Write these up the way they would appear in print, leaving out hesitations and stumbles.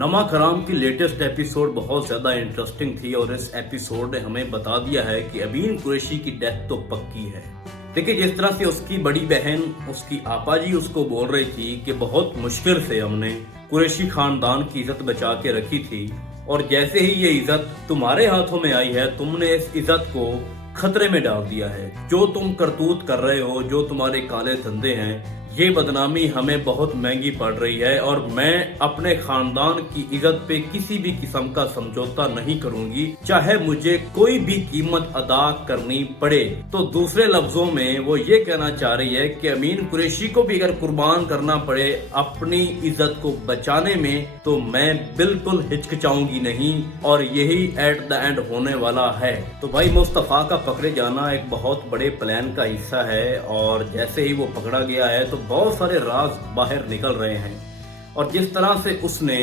नमक हराम की लेटेस्ट एपिसोड बहुत ज्यादा इंटरेस्टिंग थी और इस एपिसोड ने हमें बता दिया है कि अमीन कुरैशी की डेथ तो पक्की है। देखिए, जिस तरह से उसकी बड़ी बहन, उसकी आपा जी उसको बोल रही थी कि बहुत मुश्किल से हमने कुरैशी खानदान की इज्जत बचा के रखी थी और जैसे ही ये इज्जत तुम्हारे हाथों में आई है, तुमने इस इज्जत को खतरे में डाल दिया है। जो तुम करतूत कर रहे हो, जो तुम्हारे काले धंधे हैं, ये बदनामी हमें बहुत महंगी पड़ रही है और मैं अपने खानदान की इज्जत पे किसी भी किस्म का समझौता नहीं करूंगी, चाहे मुझे कोई भी कीमत अदा करनी पड़े। तो दूसरे लफ्जों में वो ये कहना चाह रही है कि अमीन कुरैशी को भी अगर कुर्बान करना पड़े अपनी इज्जत को बचाने में, तो मैं बिल्कुल हिचकिचाऊंगी नहीं और यही एट द एंड होने वाला है। तो भाई, मुस्तफा का पकड़े जाना एक बहुत बड़े प्लान का हिस्सा है और जैसे ही वो पकड़ा गया है तो बहुत सारे राज बाहर निकल रहे हैं। और जिस तरह से उसने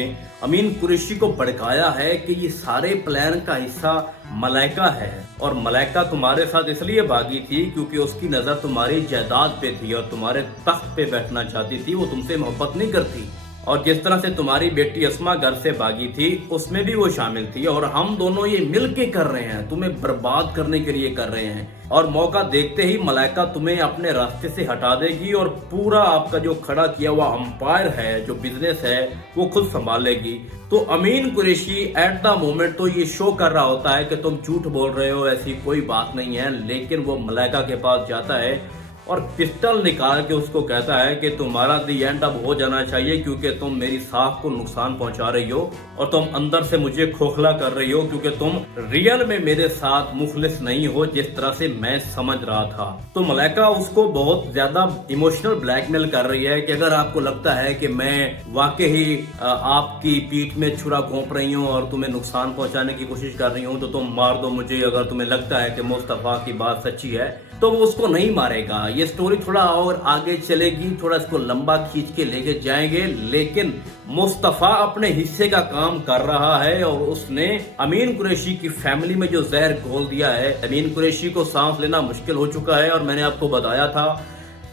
अमीन कुरैशी को भड़काया है कि ये सारे प्लान का हिस्सा मलाइका है और मलाइका तुम्हारे साथ इसलिए भागी थी क्योंकि उसकी नजर तुम्हारी जायदाद पे थी और तुम्हारे तख्त पे बैठना चाहती थी, वो तुमसे मोहब्बत नहीं करती। और जिस तरह से तुम्हारी बेटी अस्मा घर से भागी थी, उसमें भी वो शामिल थी और हम दोनों ये मिलके कर रहे हैं, तुम्हें बर्बाद करने के लिए कर रहे हैं। और मौका देखते ही मलाइका तुम्हें अपने रास्ते से हटा देगी और पूरा आपका जो खड़ा किया हुआ अंपायर है, जो बिजनेस है, वो खुद संभालेगी। तो अमीन कुरैशी एट द मोमेंट तो ये शो कर रहा होता है कि तुम झूठ बोल रहे हो, ऐसी कोई बात नहीं है, लेकिन वो मलाइका के पास जाता है और पिस्टल निकाल के उसको कहता है कि तुम्हारा दी एंड अब हो जाना चाहिए क्योंकि तुम मेरी साख को नुकसान पहुंचा रही हो और तुम अंदर से मुझे खोखला कर रही हो क्योंकि तुम रियल में मेरे साथ मुखलिस नहीं हो, जिस तरह से मैं समझ रहा था। तो मलाइका उसको बहुत ज्यादा इमोशनल ब्लैकमेल कर रही है कि अगर आपको लगता है कि मैं वाकई ही आपकी पीठ में छुरा घोंप रही हूँ और तुम्हें नुकसान पहुंचाने की कोशिश कर रही हूँ तो तुम मार दो मुझे। अगर तुम्हें लगता है कि मुस्तफा की बात सच्ची है तो वो उसको नहीं मारेगा। ये स्टोरी थोड़ा और आगे चलेगी, थोड़ा इसको लंबा खींच के लेके जाएंगे, लेकिन मुस्तफा अपने हिस्से का काम कर रहा है और उसने अमीन कुरैशी की फैमिली में जो जहर घोल दिया है, अमीन कुरैशी को सांस लेना मुश्किल हो चुका है और मैंने आपको बताया था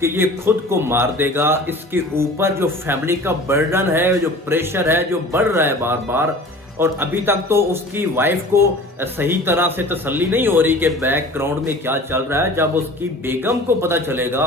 कि ये खुद को मार देगा। इसके ऊपर जो फैमिली का बर्डन है, जो प्रेशर है, जो बढ़ रहा है बार बार, और अभी तक तो उसकी वाइफ को सही तरह से तसल्ली नहीं हो रही कि बैकग्राउंड में क्या चल रहा है। जब उसकी बेगम को पता चलेगा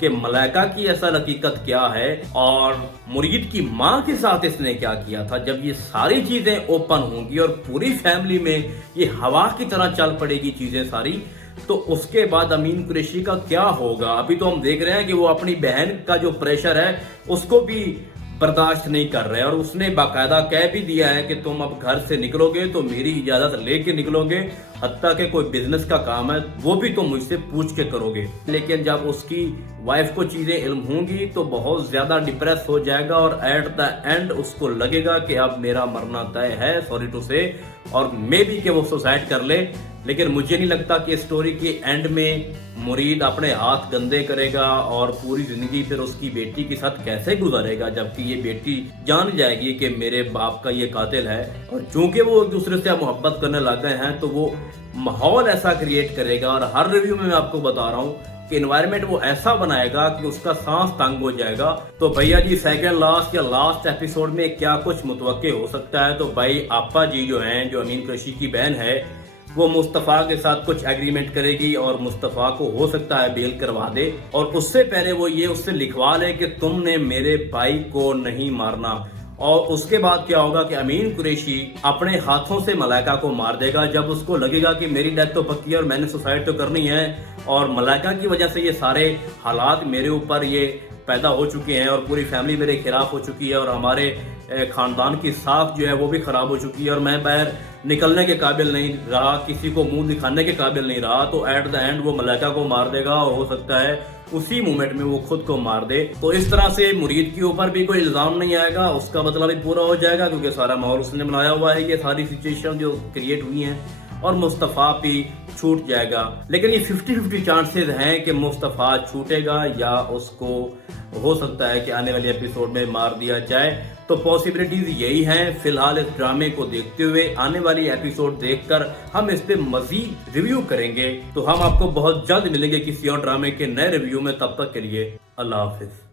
कि मलाइका की असल हकीकत क्या है और मुरीद की माँ के साथ इसने क्या किया था, जब ये सारी चीजें ओपन होंगी और पूरी फैमिली में ये हवा की तरह चल पड़ेगी चीजें सारी, तो उसके बाद अमीन कुरैशी का क्या होगा। अभी तो हम देख रहे हैं कि वो अपनी बहन का जो प्रेशर है उसको भी बर्दाश्त नहीं कर रहे और उसने बाकायदा कह भी दिया है कि तुम अब घर से निकलोगे तो मेरी इजाजत लेके निकलोगे, हत्ता के कोई बिजनेस का काम है वो भी तुम मुझसे पूछ के करोगे। लेकिन जब उसकी वाइफ को चीजें इल्म होंगी तो बहुत ज्यादा डिप्रेस हो जाएगा और एट द एंड उसको लगेगा कि अब मेरा मरना तय है, सॉरी टू से, और मे बी कि वो सुसाइड कर ले। लेकिन मुझे नहीं लगता कि स्टोरी के एंड में मुरीद अपने हाथ गंदे करेगा और पूरी जिंदगी फिर उसकी बेटी के साथ कैसे गुजारेगा, जबकि ये बेटी जान जाएगी कि मेरे बाप का ये कातिल है। और चूंकि वो एक दूसरे से मोहब्बत करने लग गए हैं तो वो माहौल ऐसा क्रिएट करेगा और हर रिव्यू में मैं आपको बता रहा हूँ कि एनवायरनमेंट वो ऐसा बनाएगा कि उसका सांस तंग हो जाएगा। तो भैया जी, सेकंड लास्ट या लास्ट एपिसोड में क्या कुछ मुतवक्के हो सकता है? तो भाई, आपा जी जो हैं, जो अमीन कुरैशी की बहन है, वो मुस्तफा के साथ कुछ एग्रीमेंट करेगी और मुस्तफा को हो सकता है बेल करवा दे और उससे पहले वो ये उससे लिखवा ले कि तुमने मेरे भाई को नहीं मारना। और उसके बाद क्या होगा कि अमीन कुरैशी अपने हाथों से मलाइका को मार देगा जब उसको लगेगा कि मेरी डेथ तो पक्की है और मैंने सुसाइड तो करनी है और मलाइका की वजह से ये सारे हालात मेरे ऊपर ये पैदा हो चुके हैं और पूरी फैमिली मेरे खिलाफ हो चुकी है और हमारे खानदान की साख जो है वो भी खराब हो चुकी है और मैं बाहर निकलने के काबिल नहीं रहा, किसी को मुंह दिखाने के काबिल नहीं रहा। तो एट द एंड वो मलाइका को मार देगा और हो सकता है उसी मोमेंट में वो खुद को मार दे। तो इस तरह से मुरीद के ऊपर भी कोई इल्जाम नहीं आएगा, उसका मतलब भी पूरा हो जाएगा क्योंकि सारा माहौल उसने बनाया हुआ है। ये सारी सिचुएशन जो क्रिएट हुई हैं और मुस्तफा भी छूट जाएगा। लेकिन ये 50-50 चांसेस हैं कि मुस्तफा छूटेगा या उसको हो सकता है कि आने वाले एपिसोड में मार दिया जाए। तो पॉसिबिलिटीज यही हैं। फिलहाल इस ड्रामे को देखते हुए आने वाली एपिसोड देखकर हम इस पे मजीद रिव्यू करेंगे। तो हम आपको बहुत जल्द मिलेंगे किसी और ड्रामे के नए रिव्यू में। तब तक के लिए अल्लाह हाफिज।